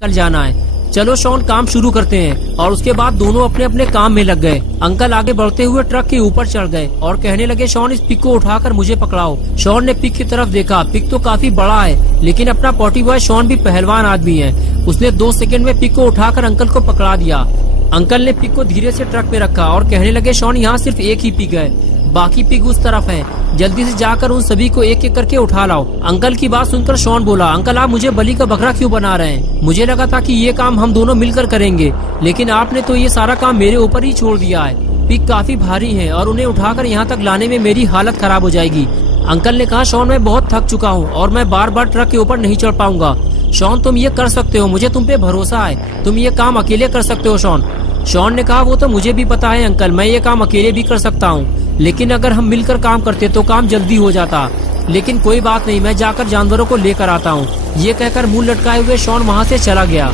कल जाना है। चलो शॉन काम शुरू करते हैं। और उसके बाद दोनों अपने अपने काम में लग गए। अंकल आगे बढ़ते हुए ट्रक के ऊपर चढ़ गए और कहने लगे, शॉन इस पिक को उठाकर मुझे पकड़ाओ। शॉन ने पिक की तरफ देखा। पिक तो काफी बड़ा है, लेकिन अपना पॉटी बॉय शॉन भी पहलवान आदमी है। उसने 2 सेकंड में पिक को उठाकर अंकल को पकड़ा दिया। अंकल ने पिक को धीरे से ट्रक पे रखा और कहने लगे, शॉन यहाँ सिर्फ एक ही पिग है, बाकी पिग उस तरफ है। जल्दी से जाकर उन सभी को एक एक करके उठा लाओ। अंकल की बात सुनकर शॉन बोला, अंकल आप मुझे बलि का बकरा क्यों बना रहे हैं? मुझे लगा था कि ये काम हम दोनों मिलकर करेंगे, लेकिन आपने तो ये सारा काम मेरे ऊपर ही छोड़ दिया है। पिग काफी भारी है और उन्हें उठाकर यहाँ तक लाने में मेरी हालत खराब हो जाएगी। अंकल ने कहा, शॉन मैं बहुत थक चुका हूँ और मैं बार बार ट्रक के ऊपर नहीं चढ़ पाऊंगा। शॉन तुम ये कर सकते हो, मुझे तुम पे भरोसा है, तुम ये काम अकेले कर सकते हो शॉन। शॉन ने कहा, वो तो मुझे भी पता है अंकल, मैं ये काम अकेले भी कर सकता हूँ, लेकिन अगर हम मिलकर काम करते तो काम जल्दी हो जाता। लेकिन कोई बात नहीं, मैं जाकर जानवरों को लेकर आता हूँ। ये कहकर मुंह लटकाए हुए शॉन वहाँ से चला गया।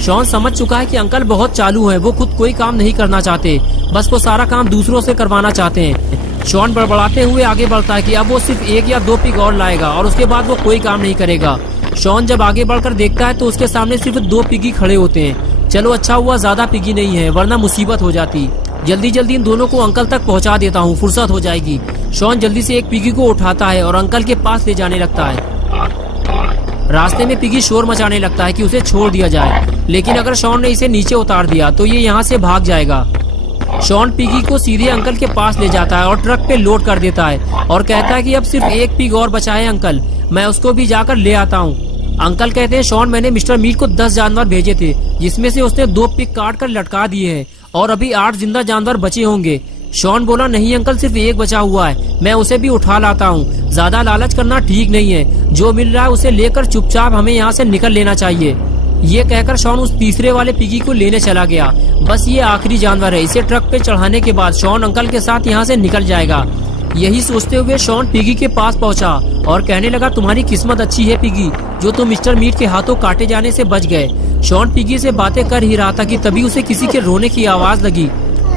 शॉन समझ चुका है कि अंकल बहुत चालू हैं, वो खुद कोई काम नहीं करना चाहते, बस वो सारा काम दूसरों से करवाना चाहते हैं। शॉन बड़बड़ाते हुए आगे बढ़ता है कि अब वो सिर्फ 1 या 2 पिग और लाएगा और उसके बाद वो कोई काम नहीं करेगा। शॉन जब आगे बढ़कर देखता है तो उसके सामने सिर्फ 2 पिगी खड़े होते हैं। चलो अच्छा हुआ ज्यादा पिगी नहीं है, वरना मुसीबत हो जाती। जल्दी जल्दी इन दोनों को अंकल तक पहुंचा देता हूँ, फुर्सत हो जाएगी। शॉन जल्दी से एक पिगी को उठाता है और अंकल के पास ले जाने लगता है। रास्ते में पिगी शोर मचाने लगता है कि उसे छोड़ दिया जाए, लेकिन अगर शॉन ने इसे नीचे उतार दिया तो ये यहाँ से भाग जाएगा। शॉन पिगी को सीधे अंकल के पास ले जाता है और ट्रक पे लोड कर देता है और कहता है कि अब सिर्फ 1 पिग और बचा है अंकल, मैं उसको भी जाकर ले आता हूँ। अंकल कहते हैं, शॉन मैंने मिस्टर मीट को 10 जानवर भेजे थे, जिसमें से उसने 2 पिग काट कर लटका दिए हैं और अभी 8 जिंदा जानवर बचे होंगे। शॉन बोला, नहीं अंकल, सिर्फ 1 बचा हुआ है, मैं उसे भी उठा लाता हूँ। ज्यादा लालच करना ठीक नहीं है, जो मिल रहा है उसे लेकर चुपचाप हमें यहाँ से निकल लेना चाहिए। ये कहकर शॉन उस तीसरे वाले पिगी को लेने चला गया। बस ये आखिरी जानवर है, इसे ट्रक पे चढ़ाने के बाद शॉन अंकल के साथ यहाँ से निकल जाएगा। यही सोचते हुए शॉन पिगी के पास पहुंचा और कहने लगा, तुम्हारी किस्मत अच्छी है पिगी, जो तुम मिस्टर मीट के हाथों काटे जाने से बच गए। शॉन पिगी से बातें कर ही रहा था कि तभी उसे किसी के रोने की आवाज लगी।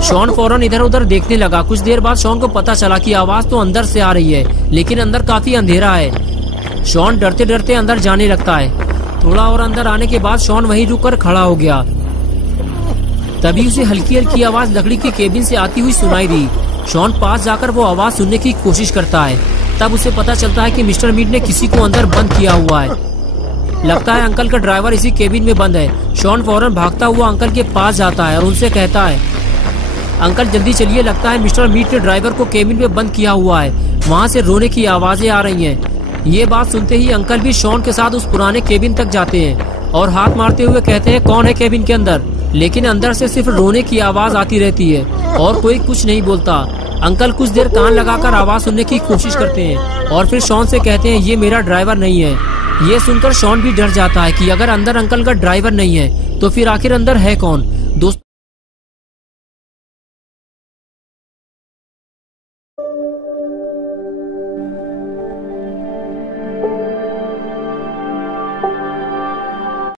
शॉन फौरन इधर उधर देखने लगा। कुछ देर बाद शॉन को पता चला कि आवाज तो अंदर से आ रही है, लेकिन अंदर काफी अंधेरा है। शॉन डरते डरते अंदर जाने लगता है। थोड़ा और अंदर आने के बाद शॉन वहीं रुककर खड़ा हो गया। तभी उसे हल्की हल्की आवाज लकड़ी के केबिन से आती हुई सुनाई दी। शॉन पास जाकर वो आवाज सुनने की कोशिश करता है। तब उसे पता चलता है कि मिस्टर मीट ने किसी को अंदर बंद किया हुआ है। लगता है अंकल का ड्राइवर इसी केबिन में बंद है। शॉन फौरन भागता हुआ अंकल के पास जाता है और उनसे कहता है, अंकल जल्दी चलिए, लगता है मिस्टर मीट ने ड्राइवर को केबिन में बंद किया हुआ है, वहाँ से रोने की आवाजें आ रही हैं। ये बात सुनते ही अंकल भी शॉन के साथ उस पुराने केबिन तक जाते हैं और हाथ मारते हुए कहते हैं, कौन है केबिन के अंदर? लेकिन अंदर से सिर्फ रोने की आवाज आती रहती है और कोई कुछ नहीं बोलता। अंकल कुछ देर कान लगाकर आवाज सुनने की कोशिश करते हैं और फिर शॉन से कहते हैं, ये मेरा ड्राइवर नहीं है। ये सुनकर शॉन भी डर जाता है कि अगर अंदर अंकल का ड्राइवर नहीं है तो फिर आखिर अंदर है कौन। दोस्तों